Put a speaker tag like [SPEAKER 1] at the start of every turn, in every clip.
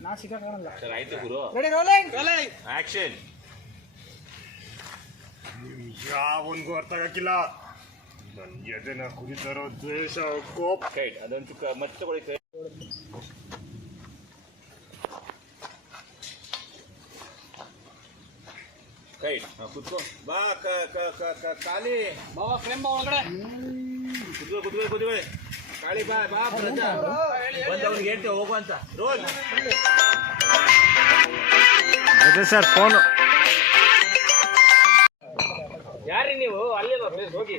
[SPEAKER 1] ನಾ ಸಿಕ್ಕಾಕಲ್ಲ
[SPEAKER 2] ಸರ್ ಆಯ್ತು ಗುರು
[SPEAKER 1] ready rolling
[SPEAKER 2] action
[SPEAKER 3] ಅರ್ಥ ಆಗಕ್ಕಿಲ್ಲ ನನ್ನ ಎದೆನ ಕುರಿತಾರೋ ದ್ವೇಷ ಕೋಪ
[SPEAKER 2] ಕೈಡ್ ಅದಂತೂ ಮತ್ತೆ ಕೈ ಕೈಡ್ ಕುತ್ಕೋ. ಬಾ ಕ ಕ ಕ ಕ ಖಾಲಿ.
[SPEAKER 1] ಬಾಬಾ ಫ್ರೇಮ್ ಬಾ ಒಳಗಡೆ.
[SPEAKER 2] ಕುತ್ಕೋ ಕುತ್ಕೋ ಕುತ್ಕೊಳ್ಳಿ ಕಾಳಿ ಬಾ ಬಾ ಪ್ರಜಾ. ಬಂದು ಅವ್ನಿಗೆ ಹೇಳ್ತೇವೆ ಹೋಗು ಅಂತ. ರೋಲ್.
[SPEAKER 3] ಅದೇ ಸರ್ ಫೋನು.
[SPEAKER 1] ಯಾರಿ ನೀವು? ಅಲ್ಲಿ ಪ್ಲೇಸ್ ಹೋಗಿ.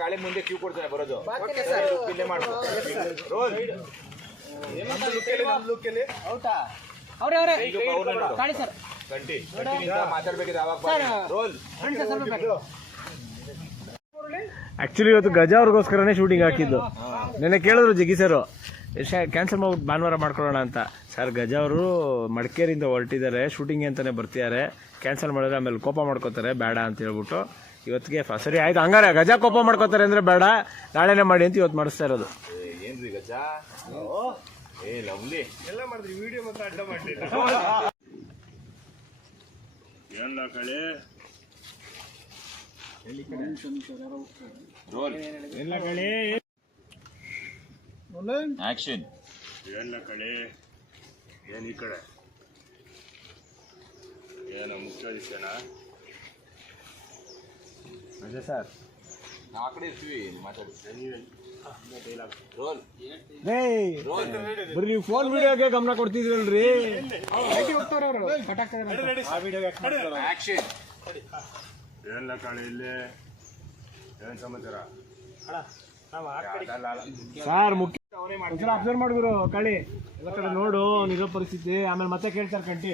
[SPEAKER 2] ಕಾಳಿ ಮುಂದೆ ಕ್ಯೂ ಕೊಡ್ತಾನೆ ಬರೋದು. ಇಲ್ಲೇ
[SPEAKER 3] ಆಕ್ಚುಲಿ ಇವತ್ತು ಗಜ ಅವ್ರಿಗೋಸ್ಕರನೇ ಶೂಟಿಂಗ್ ಹಾಕಿದ್ದು. ನೆನ್ನೆ ಕೇಳಿದ್ರು ಜಗ್ಗಿ ಸರ್ ಕ್ಯಾನ್ಸಲ್ ಮಾಡ್ಬಿಟ್ಟು ಭಾನುವಾರ ಮಾಡ್ಕೊಳ್ಳೋಣ ಅಂತ. ಸರ್ ಗಜ ಅವರು ಮಡಿಕೇರಿಯಿಂದ ಹೊರಟಿದ್ದಾರೆ. ಶೂಟಿಂಗ್ ಅಂತಾನೆ ಬರ್ತಿದ್ದಾರೆ. ಕ್ಯಾನ್ಸಲ್ ಮಾಡಿದ್ರೆ ಆಮೇಲೆ ಕೋಪ ಮಾಡ್ಕೋತಾರೆ. ಬೇಡ ಅಂತ ಹೇಳ್ಬಿಟ್ಟು. ಇವತ್ತಿಗೆ ಫ- ಸರಿ ಆಯ್ತು ಹಂಗಾರೆ ಗಜಾ ಕೋಪ ಮಾಡ್ಕೋತಾರೆ ಅಂದ್ರೆ ಬೇಡ. ನಾಳೆನೇ ಮಾಡಿ ಅಂತ ಇವತ್ತು ಮಾಡಿಸ್ತಾ ಇರೋದು.
[SPEAKER 2] ಏ, ಏನ್ರಿ ಗಜ? ಏ ಲವ್ಲಿ.
[SPEAKER 3] ಎಲ್ಲ ಮಾಡಿದ್ರಿ ವಿಡಿಯೋ ಮಾತ್ರ ಅಡ್ಡ ಮಾಡಲಿಲ್ಲ. ಎಲ್ಲ ಕಳೆ
[SPEAKER 2] ರೋಲ್.
[SPEAKER 3] ಎಲ್ಲ ಕಳೆ
[SPEAKER 2] ಆಕ್ಷನ್.
[SPEAKER 3] ಎಲ್ಲ ಕಳೆ ಏನ್ ಈ ಕಡೆ ಏನ ಮುಖ್ಯ ವಿಷಯನಾ? ಅದೇ ಸರ್.
[SPEAKER 2] ನಾವು ಆ ಕಡೆ ಇರ್ತೀವಿ ಮಾತಾಡಿ. ರೋಲ್ ರೋಲ್
[SPEAKER 3] ಬರೀ ನೀವು ಫೋನ್ ವಿಡಿಯೋಗೆ ಗಮನ ಕೊಡ್ತಿದ್ರಲ್ರಿ.
[SPEAKER 2] ಆಕ್ಷನ್
[SPEAKER 3] ಏನಿಲ್ಲ ಕಾಳೆ ಇಲ್ಲಿ. ಏನ್ ಸಮಾಚಾರ? ಸರ್ ಮುಖ್ಯ ಅಬ್ಸರ್ವ್ ಮಾಡಿದ್ರು ಕಳಿ ಎಲ್ಲ ಕಡೆ ನೋಡು ನಿಜ ಪರಿಸ್ಥಿತಿ. ಆಮೇಲೆ ಮತ್ತೆ ಕೇಳ್ತಾರೆ ಕಂಟಿ.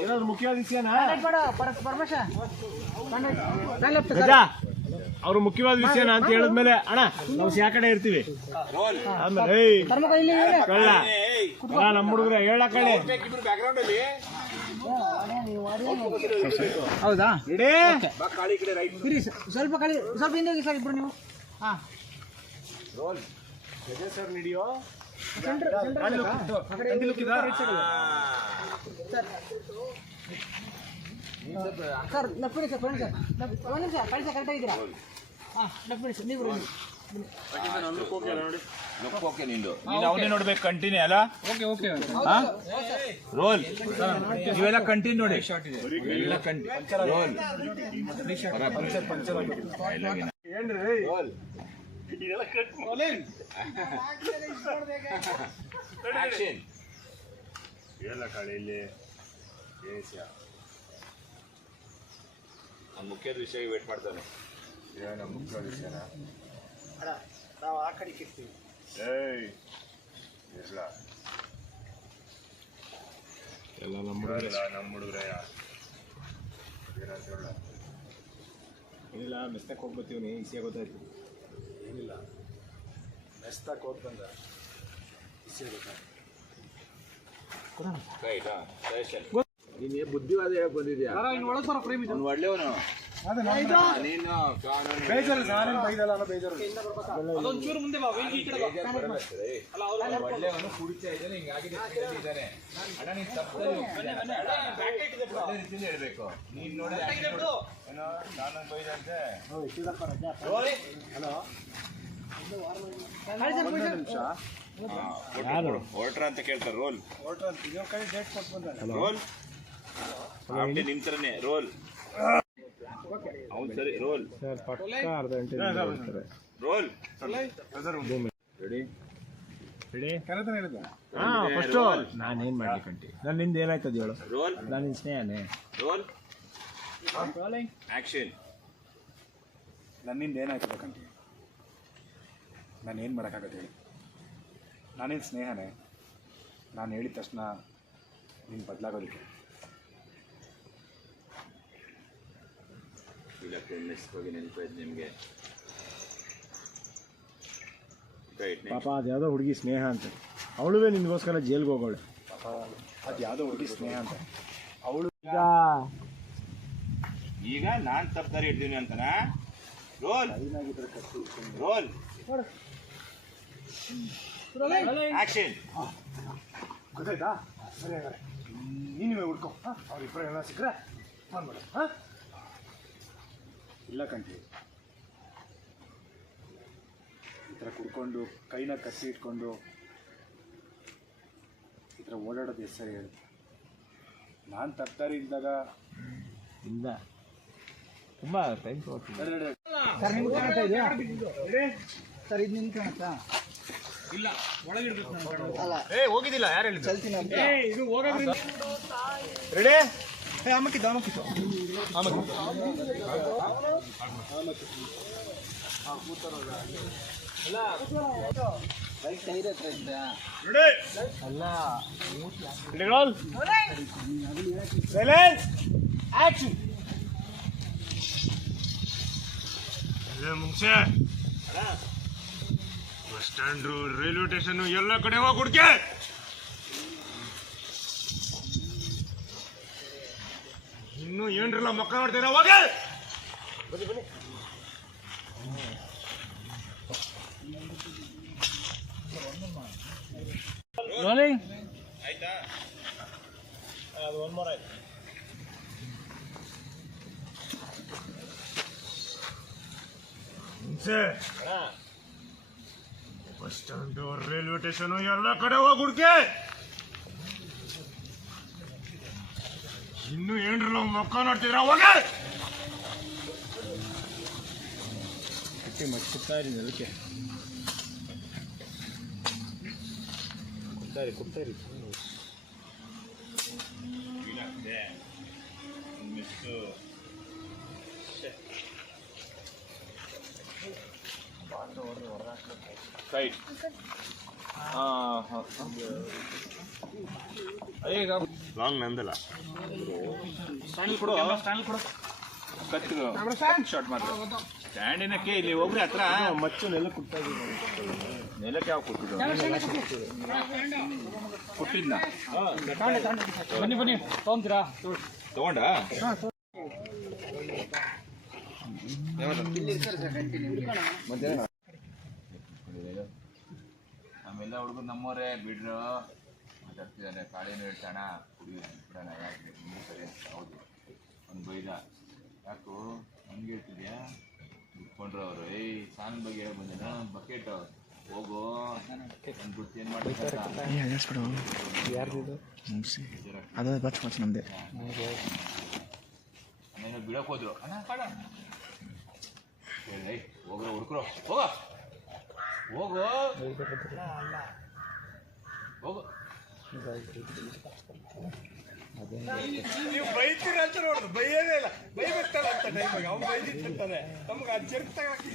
[SPEAKER 3] ಏನಾದ್ರು ಮುಖ್ಯವಾದ ವಿಷಯನಾ? ಅವ್ರು ಮುಖ್ಯವಾದ ವಿಷಯನ ಅಂತ ಹೇಳಿದ್ಮೇಲೆ ಅಣ್ಣ ನಾವು ಯಾಕಡೆ ಇರ್ತೀವಿ. ಆಮೇಲೆ. ಕಳ್ಳ. ನಮ್ಮ ಹುಡುಗ್ರೆ ಹೇಳ ಕಳೆ
[SPEAKER 2] ಇಬ್ರು ಬ್ಯಾಕ್ಗ್ರೌಂಡ್ ಅಲ್ಲಿ.
[SPEAKER 1] ಹೌದಾ?
[SPEAKER 3] ಇಡೀ
[SPEAKER 2] ಬಾ ಕಾಳಿ ಕಡೆ ರೈಟ್
[SPEAKER 1] ಸ್ವಲ್ಪ ಕಳಿ ಸ್ವಲ್ಪ ಹಿಂದೆ ಹೋಗಿ ಸರ್ ಇಬ್ರು ನೀವು. ಹಾ.
[SPEAKER 2] ರೋಲ್
[SPEAKER 3] ಸರ್ ನಿಡಿಯೋ?
[SPEAKER 1] ಸರ್ ಸರ್ ಹಾಂ ನೀವು ಬನ್ನಿ.
[SPEAKER 2] ಓಕೆ ನಿಂದು ನೀನು ಅವನೇ ನೋಡ್ಬೇಕು ಕಂಟಿನ್ಯೂ ಅಲ್ಲ?
[SPEAKER 1] Okay okay.
[SPEAKER 2] ರೋಲ್. ನೀವೆಲ್ಲ ಕಂಟಿನ್ಯೂ ನೋಡಿ. ಎಲ್ಲ ಕಂಟಿನ್ಯೂ ರೋಲ್. ರೋಲ್. ಆಕ್ಷನ್
[SPEAKER 3] ಎಲ್ಲ ಕಳೆ ಇಲ್ಲಿ
[SPEAKER 2] ನಮ್ಮ ಮುಖ್ಯದ ವಿಷಯ ವೇಟ್ ಮಾಡ್ತಾನೆ.
[SPEAKER 3] ಏನೋ ಮುಖ್ಯ ವಿಷಯನ?
[SPEAKER 1] ನಾವು ಆ ಕಡೆ ಕಿರ್ತೀವಿ
[SPEAKER 3] ಏಯ್ ಇಲ್ಲ. ಎಲ್ಲ ನಮ್ಮ ಹುಡುಗರ. ನಮ್ಮ ಹುಡುಗ್ರೆ ಏನಂತ ಹೇಳ. ಏನಿಲ್ಲ ಮೆಸ್ತಕ್ಕೆ ಹೋಗ್ಬತ್ತೀವಿ ಈಸಿಯಾಗಿ ಗೊತ್ತಾಯ್ತು. ಏನಿಲ್ಲ ಮೆಸ್ತಾಕ್ ಹೋಗಿ ಬಂದ
[SPEAKER 2] ನೀನು ಬುದ್ಧಿವಾದ ಹೇಳಕ್ ಬಂದಿದ್ಯಾ ಅವ್ನು ಒಳ್ಳೆಯವನು ನೀನು
[SPEAKER 3] ಬೇಜಾರು ಬೈದಲ್ಲ ಅನ್ನೋ ಬೇಜಾರು
[SPEAKER 2] ಒಳ್ಳೆಯವನು ಕುಡಿತಾ ಇದ್ದಾನೆ ಹಿಂಗಾಗಿದೆ ಇದ್ದಾನೆ ಅಣ್ಣ ಹೇಳ್ಬೇಕು ನೀನ್ ನೋಡಿ ನಾನು ಹೊರಟ್ರ ಅಂತ ಕೇಳ್ತಾರೆ ರೋಲ್. ರೋಲ್ ಆಮೇಲೆ ನಿಮ್ ತರನೇ ರೋಲ್ ಅವ್ನು ಸರಿ ರೋಲ್ ರೋಲ್
[SPEAKER 3] ರೆಡಿ ನಾನೇನು ಮಾಡ್ಲಿಕ್ಕಂಟಿ ನನ್ನಿಂದ ಏನಾಯ್ತದ ಹೇಳು?
[SPEAKER 2] ರೋಲ್.
[SPEAKER 3] ನಾನು ಸ್ನೇಹನೇ?
[SPEAKER 2] ರೋಲ್. ಆಕ್ಷನ್
[SPEAKER 4] ನನ್ನಿಂದ ಏನಾಯ್ತು ಕಂಟಿ? ನಾನು ಏನು ಮಾಡೋಕ್ಕಾಗತ್ತೆ ಹೇಳಿ. ನಾನೇನು ಸ್ನೇಹನೇ? ನಾನು ಹೇಳಿದ ತಕ್ಷಣ ನೀನು ಬದಲಾಗೋದಕ್ಕೆ.
[SPEAKER 2] ಇಲ್ಲ ನೆನಪಾಯ್ತು ನಿಮಗೆ. ರೈಟ್
[SPEAKER 3] ಪಾಪ ಅದು ಯಾವುದೋ ಹುಡುಗಿ ಸ್ನೇಹ ಅಂತ. ಅವಳುವೇ ನಿನ್ಗೋಸ್ಕರ ಜೈಲ್ಗೆ ಹೋಗೋಳು.
[SPEAKER 4] ಪಾಪ ಅದು ಯಾವುದೋ ಹುಡುಗಿ ಸ್ನೇಹ ಅಂತ. ಅವಳು
[SPEAKER 2] ಈಗ ನಾನ್ ತಪ್ಪದಾರಿ ಹಿಡ್ದೀನಿ ಅಂತನಾ? ರೋಲ್. ರೋಲ್. ಆಕ್ಷನ್
[SPEAKER 4] ಗೊತ್ತಾಯ್ತಾ? ಸರಿ ಹಾಗಾದ್ರೆ. ನೀನುವೇ ಹುಡ್ಕೊ. ಹಾಂ? ಅವ್ರಿಬ್ಬರು ಎಲ್ಲ ಸಿಕ್ಕರೆ ಫೋನ್ ಮಾಡು. ಹಾಂ? ಇಲ್ಲ ಕಂಟಿ. ಈ ಥರ ಕುಡ್ಕೊಂಡು ಕೈನ ಕಸಿ ಇಟ್ಕೊಂಡು ಈ ಥರ ಓಡಾಡೋದು ಎಷ್ಟು ಸರಿ ಹೇಳಿ. ನಾನು ತರ್ತಾರಿ ಇದ್ದಾಗ
[SPEAKER 3] ಇಲ್ಲ. ತುಂಬ ಟೈಮ್.
[SPEAKER 1] ಸರ್ ನಿಮ್ಗೆ ಕಾಣ್ತಾ ಇದೆಯಾ? ಸರ್ ಇದು ನಿಮ್ಗೆ ಕಾಣುತ್ತಾ ಅಲ್ಲ
[SPEAKER 4] ಏ ಹೋಗಿದ್ದಿಲ್ಲ ಯಾರು ಹೇಳಿ
[SPEAKER 1] ಚಲ್ತೀನಿ ಅಂತ?
[SPEAKER 4] ರೆಡಿ ಏ ಆಮಕ್ಕಿದ್ದು ಆಮಕ್ಕಿತ್ತು ಆಮಕ್ಕಿತ್ತು
[SPEAKER 1] ಬೈಕ್ ಟೈರ್ ಹತ್ರ ಇದ್ದ ಅಲ್ಲ
[SPEAKER 4] ಸೈಲೆನ್ಸ್ ಆಕ್ಷನ್
[SPEAKER 5] ಮುಂಚೆ ಬಸ್ ಸ್ಟ್ಯಾಂಡು ರೈಲ್ವೆ ಸ್ಟೇಷನ್ ಎಲ್ಲ ಕಡೆ ಹೋಗಿ ಹುಡ್ಕೆ. ಇನ್ನು ಏನ್ರಲ್ಲ ಮಕ್ಕ ಮಾಡ್ತೀರಾ ಹೋಗಿ.
[SPEAKER 1] ರೋಲಿಂಗ್
[SPEAKER 5] ಮುಂಚೆ ಬಸ್ ಸ್ಟ್ಯಾಂಡು ರೈಲ್ವೆ ಸ್ಟೇಷನ್, ಎಲ್ಲ ಕಡೆ ಹೋಗಿ ಹುಡ್ಕೆ. ಇನ್ನು ಏನ್ರಲ್ಲ ಮಕ್ಕ ನೋಡ್ತಿದ್ರ
[SPEAKER 3] ಮಚ್ಚುತ್ತಾ ಇರಿ ಅದಕ್ಕೆ ಕೊಡ್ತಾ ಇರಿ ಕೊಡ್ತಾ
[SPEAKER 2] ರೈಟ್ ಈಗ
[SPEAKER 5] ಲಾಂಗ್ ನಂದಲ್ಲ.
[SPEAKER 2] ಸ್ಟ್ಯಾಂಡ್ ಕೊಡು ಸ್ಟ್ಯಾಂಡ್ ಕೊಡು. ಕತ್ತು ಶಾರ್ಟ್ ಮಾಡ್ತಾರೆ ಸ್ಟ್ಯಾಂಡ್ ಏನಕ್ಕೆ ಇಲ್ಲಿ ಹೋಗ್ರಿ ಹತ್ರ.
[SPEAKER 3] ಮಚ್ಚು ನೆಲ ಇದ್ದೀನಿ.
[SPEAKER 2] ನೆಲಕ್ಕೆ ಯಾವ ಕೊಟ್ಟಿದ್ದು? ಕೊಟ್ಟಿದ್ನ?
[SPEAKER 1] ಬನ್ನಿ ಬನ್ನಿ. ತಗೊಂತೀರಾ?
[SPEAKER 2] ತಗೊಂಡ? ಆಮೇಲೆ ಹುಡುಗರು ನಮ್ಮವರೇ ಬಿಡ್ರು. ಮಾತಾಡ್ತಿದ್ದಾನೆ ಕಾಳೇನು ಹೇಳ್ತಾಣ ಕುಡಿ ಬಿಡೋಣ. ಯಾಕೆ? ನೀವು ಸರಿ ಅಂತ. ಹೌದು. ಒಂದು ಬೈದ. ಯಾಕೋ? ಹಂಗೆ ಹೇಳ್ತಿದ್ಯಾ? ಇಟ್ಕೊಂಡ್ರು ಅವರು. ಏಯ್ ಸಾಂಗ್ ಬಗ್ಗೆ ಹೇಳಕ್ ಬಂದಿಲ್ಲ ಬಕೆಟ್. ಹೋಗು. ಅಂದ್ಬಿಟ್ಟು ಏನು ಮಾಡ್ತಾರೆ
[SPEAKER 6] ಅದೇ ಬಚ್ ಬಚ್ ನಮ್ದೆ.
[SPEAKER 2] ಅಣ್ಣ ಬಿಡಕ್ ಹೋದ್ರು. ಅಣ್ಣ ಕಾಡ? ಹೇಳಿ ಹೋಗ್ರ ಹುಡ್ಕ್ರು. ಹೋಗ. ಹೋಗು. ಹೋಗು.
[SPEAKER 4] ನೀವು ಬೈತೀರ ಅಂತ ನೋಡುದು. ಬೈಯೋದೇ ಇಲ್ಲ. ಬೈಬೇಕಲ್ಲ ಅಂತ ಟೈಮಿಗೆ ಅವ್ನು ಬೈದಿಟ್ಟಿರ್ತಾನೆ ನಮ್ಗೆ ಆ ಜರ್ಕ್ ತಗೊಳಕ್ಕೆ